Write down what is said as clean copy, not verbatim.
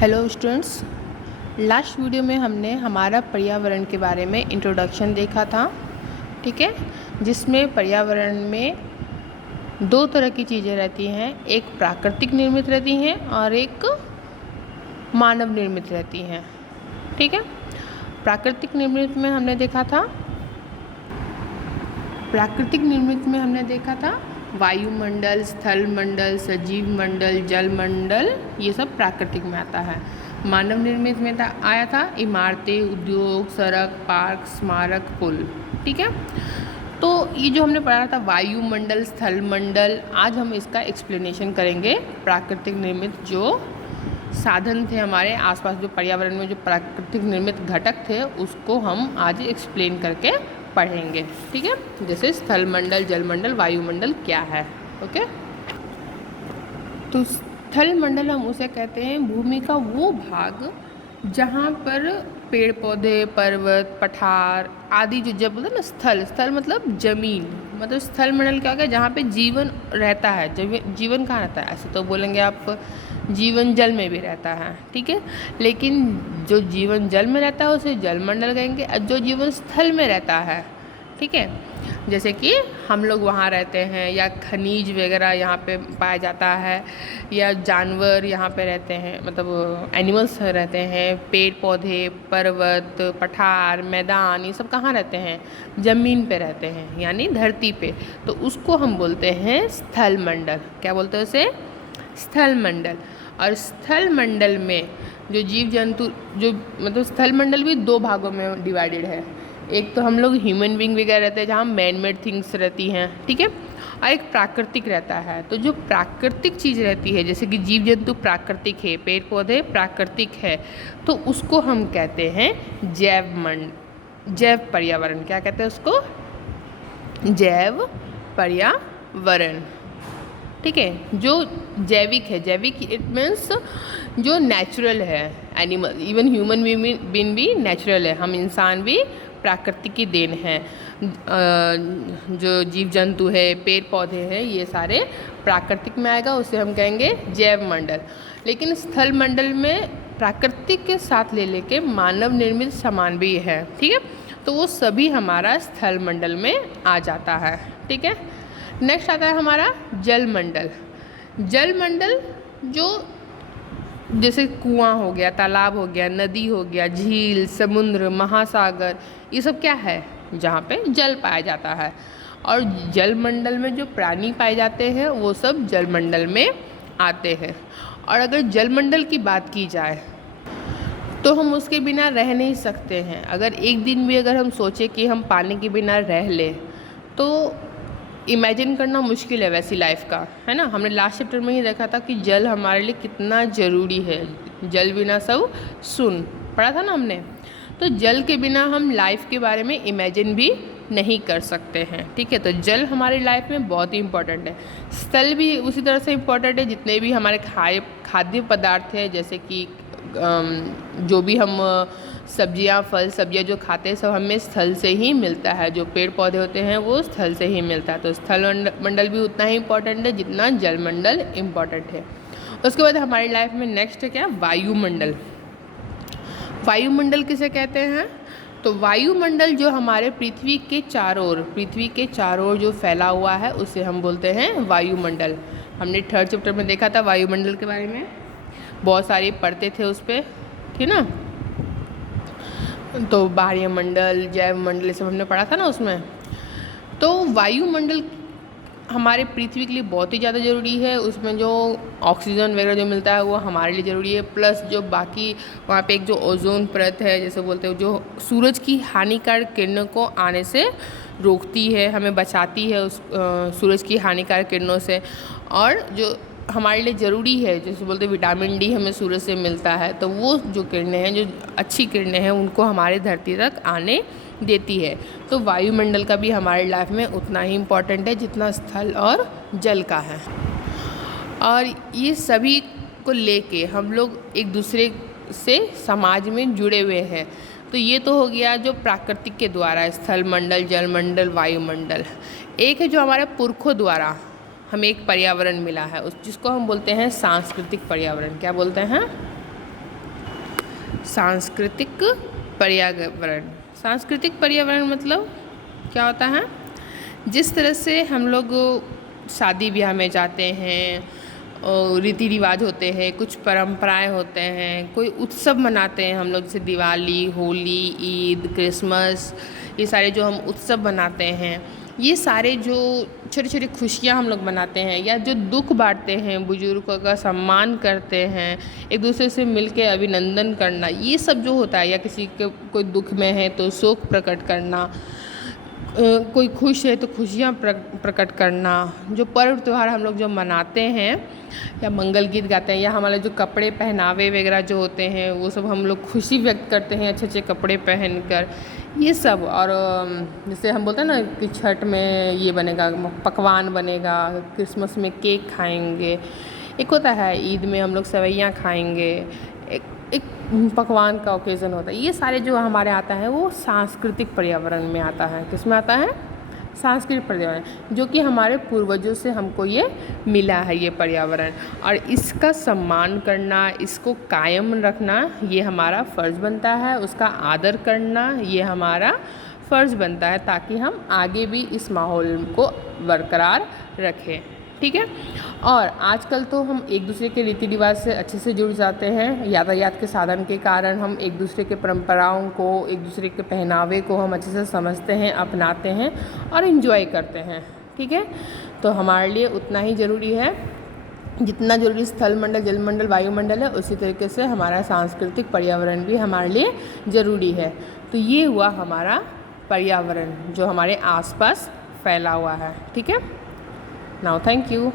Hello students, last video में हमने हमारा पर्यावरण के बारे में इंट्रोडक्शन देखा था। ठीक है, जिसमें पर्यावरण में दो तरह की चीज़ें रहती हैं, एक प्राकृतिक निर्मित रहती हैं और एक मानव निर्मित रहती हैं। ठीक है, प्राकृतिक निर्मित में हमने देखा था वायुमंडल, स्थल मंडल, सजीव मंडल, जल मंडल, ये सब प्राकृतिक में आता है। मानव निर्मित में आया था इमारतें, उद्योग, सड़क, पार्क, स्मारक, पुल। ठीक है, तो ये जो हमने पढ़ा था वायुमंडल, स्थल मंडल, आज हम इसका एक्सप्लेनेशन करेंगे। प्राकृतिक निर्मित जो साधन थे हमारे आसपास, जो पर्यावरण में जो प्राकृतिक निर्मित घटक थे, उसको हम आज एक्सप्लेन करके पढ़ेंगे। ठीक है, जैसे स्थल मंडल, जल मंडल, वायुमंडल क्या है। ओके, तो स्थल मंडल हम उसे कहते हैं भूमि का वो भाग जहाँ पर पेड़ पौधे, पर्वत, पठार आदि जो, जब बोलते हैं ना स्थल मतलब जमीन, मतलब स्थल मंडल क्या हो गया जहाँ पे जीवन रहता है। जीवन कहाँ रहता है, ऐसे तो बोलेंगे आप जीवन जल में भी रहता है। ठीक है, लेकिन जो जीवन जल में रहता है उसे जल मंडल कहेंगे, और जो जीवन स्थल में रहता है, ठीक है, जैसे कि हम लोग वहाँ रहते हैं, या खनिज वगैरह यहाँ पे पाया जाता है, या जानवर यहाँ पे रहते हैं, मतलब एनिमल्स रहते हैं, पेड़ पौधे, पर्वत, पठार, मैदान, ये सब कहाँ रहते हैं, ज़मीन पे रहते हैं, यानी धरती पे। तो उसको हम बोलते हैं स्थल मंडल। क्या बोलते हैं उसे? स्थल मंडल। और स्थल मंडल में जो जीव जंतु, जो मतलब स्थल मंडल भी दो भागों में डिवाइडेड है। एक तो हम लोग ह्यूमन बींग वगैरह रहते हैं जहाँ मैन मेड थिंग्स रहती हैं, ठीक है, और एक प्राकृतिक रहता है। तो जो प्राकृतिक चीज़ रहती है, जैसे कि जीव जंतु प्राकृतिक है, पेड़ पौधे प्राकृतिक है, तो उसको हम कहते हैं जैव पर्यावरण। क्या कहते हैं उसको? जैव पर्यावरण। ठीक है, जो जैविक है, जैविक इट मीन्स जो नेचुरल है। एनिमल, इवन ह्यूमन बीइंग भी नेचुरल है, हम इंसान भी प्राकृतिक की देन है। जो जीव जंतु है, पेड़ पौधे हैं, ये सारे प्राकृतिक में आएगा, उसे हम कहेंगे जैव मंडल। लेकिन स्थल मंडल में प्राकृतिक के साथ ले लेके मानव निर्मित सामान भी है। ठीक है, तो वो सभी हमारा स्थल मंडल में आ जाता है। ठीक है, नेक्स्ट आता है हमारा जल मंडल। जल मंडल जो जैसे कुआं हो गया, तालाब हो गया, नदी हो गया, झील, समुद्र, महासागर, ये सब क्या है? जहाँ पे जल पाया जाता है। और जल मंडल में जो प्राणी पाए जाते हैं वो सब जल मंडल में आते हैं। और अगर जल मंडल की बात की जाए तो हम उसके बिना रह नहीं सकते हैं। अगर एक दिन भी अगर हम सोचें कि हम पानी के बिना रह लें तो इमेजिन करना मुश्किल है वैसी लाइफ का, है ना। हमने लास्ट चैप्टर में ही देखा था कि जल हमारे लिए कितना ज़रूरी है। जल बिना सब सुन पढ़ा था ना हमने। तो जल के बिना हम लाइफ के बारे में इमेजिन भी नहीं कर सकते हैं। ठीक है, तो जल हमारी लाइफ में बहुत ही इम्पोर्टेंट है। स्थल भी उसी तरह से इम्पोर्टेंट है। जितने भी हमारे खाद्य पदार्थ हैं, जैसे कि जो भी हम सब्जियां, फल सब्जियां जो खाते हैं, सब हमें स्थल से ही मिलता है। जो पेड़ पौधे होते हैं वो स्थल से ही मिलता है। तो स्थल मंडल भी उतना ही इम्पोर्टेंट है जितना जल मंडल इम्पोर्टेंट है। उसके बाद हमारी लाइफ में नेक्स्ट है क्या? वायुमंडल। वायुमंडल किसे कहते हैं? तो वायुमंडल जो हमारे पृथ्वी के चारों ओर जो फैला हुआ है उसे हम बोलते हैं वायुमंडल। हमने थर्ड चैप्टर में देखा था वायुमंडल के बारे में, बहुत सारे पढ़ते थे उस पर, ठीक ना। तो बाह्य मंडल, जैव मंडल, ये सब हमने पढ़ा था ना उसमें। तो वायुमंडल हमारे पृथ्वी के लिए बहुत ही ज़्यादा ज़रूरी है। उसमें जो ऑक्सीजन वगैरह जो मिलता है वो हमारे लिए ज़रूरी है। प्लस जो बाकी वहाँ पे एक जो ओजोन परत है, जैसे बोलते हैं, जो सूरज की हानिकारक किरणों को आने से रोकती है, हमें बचाती है उस सूरज की हानिकारक किरणों से। और जो हमारे लिए ज़रूरी है, जैसे बोलते हैं विटामिन डी हमें सूरज से मिलता है, तो वो जो किरणें हैं, जो अच्छी किरणें हैं, उनको हमारे धरती तक आने देती है। तो वायुमंडल का भी हमारी लाइफ में उतना ही इम्पोर्टेंट है जितना स्थल और जल का है। और ये सभी को लेके हम लोग एक दूसरे से समाज में जुड़े हुए हैं। तो ये तो हो गया जो प्राकृतिक के द्वारा, स्थल मंडल, जल मंडल, वायुमंडल। एक है जो हमारे पुरखों द्वारा हमें एक पर्यावरण मिला है, उस जिसको हम बोलते हैं सांस्कृतिक पर्यावरण। क्या बोलते हैं? सांस्कृतिक पर्यावरण। सांस्कृतिक पर्यावरण मतलब क्या होता है? जिस तरह से हम लोग शादी ब्याह में जाते हैं, रीति रिवाज होते हैं, कुछ परंपराएं होते हैं, कोई उत्सव मनाते हैं हम लोग, जैसे दिवाली, होली, ईद, क्रिसमस, ये सारे जो हम उत्सव मनाते हैं, ये सारे जो छोटी छोटी खुशियाँ हम लोग मनाते हैं, या जो दुख बांटते हैं, बुजुर्गों का सम्मान करते हैं, एक दूसरे से मिलके अभिनंदन करना, ये सब जो होता है, या किसी के कोई दुख में है तो शोक प्रकट करना, कोई खुश है तो खुशियाँ प्रकट करना, जो पर्व त्यौहार हम लोग जो मनाते हैं, या मंगल गीत गाते हैं, या हमारे जो कपड़े पहनावे वगैरह जो होते हैं, वो सब हम लोग खुशी व्यक्त करते हैं अच्छे अच्छे कपड़े पहनकर, ये सब। और जैसे हम बोलते हैं ना कि छठ में ये बनेगा, पकवान बनेगा, क्रिसमस में केक खाएंगे, एक होता है ईद में हम लोग सेवइयाँ खाएंगे, एक पकवान का ओकेज़न होता है। ये सारे जो हमारे आता है वो सांस्कृतिक पर्यावरण में आता है। किस में आता है? सांस्कृतिक पर्यावरण, जो कि हमारे पूर्वजों से हमको ये मिला है, ये पर्यावरण, और इसका सम्मान करना, इसको कायम रखना, ये हमारा फ़र्ज़ बनता है। उसका आदर करना, ये हमारा फ़र्ज़ बनता है, ताकि हम आगे भी इस माहौल को बरकरार रखें। ठीक है। और आजकल तो हम एक दूसरे के रीति रिवाज से अच्छे से जुड़ जाते हैं। यातायात के साधन के कारण हम एक दूसरे के परंपराओं को, एक दूसरे के पहनावे को हम अच्छे से समझते हैं, अपनाते हैं और इन्जॉय करते हैं। ठीक है। तो हमारे लिए उतना ही ज़रूरी है जितना ज़रूरी स्थल मंडल, जल मंडल, वायुमंडल है, उसी तरीके से हमारा सांस्कृतिक पर्यावरण भी हमारे लिए ज़रूरी है। तो ये हुआ हमारा पर्यावरण जो हमारे आसपास फैला हुआ है। ठीक है। Now, thank you.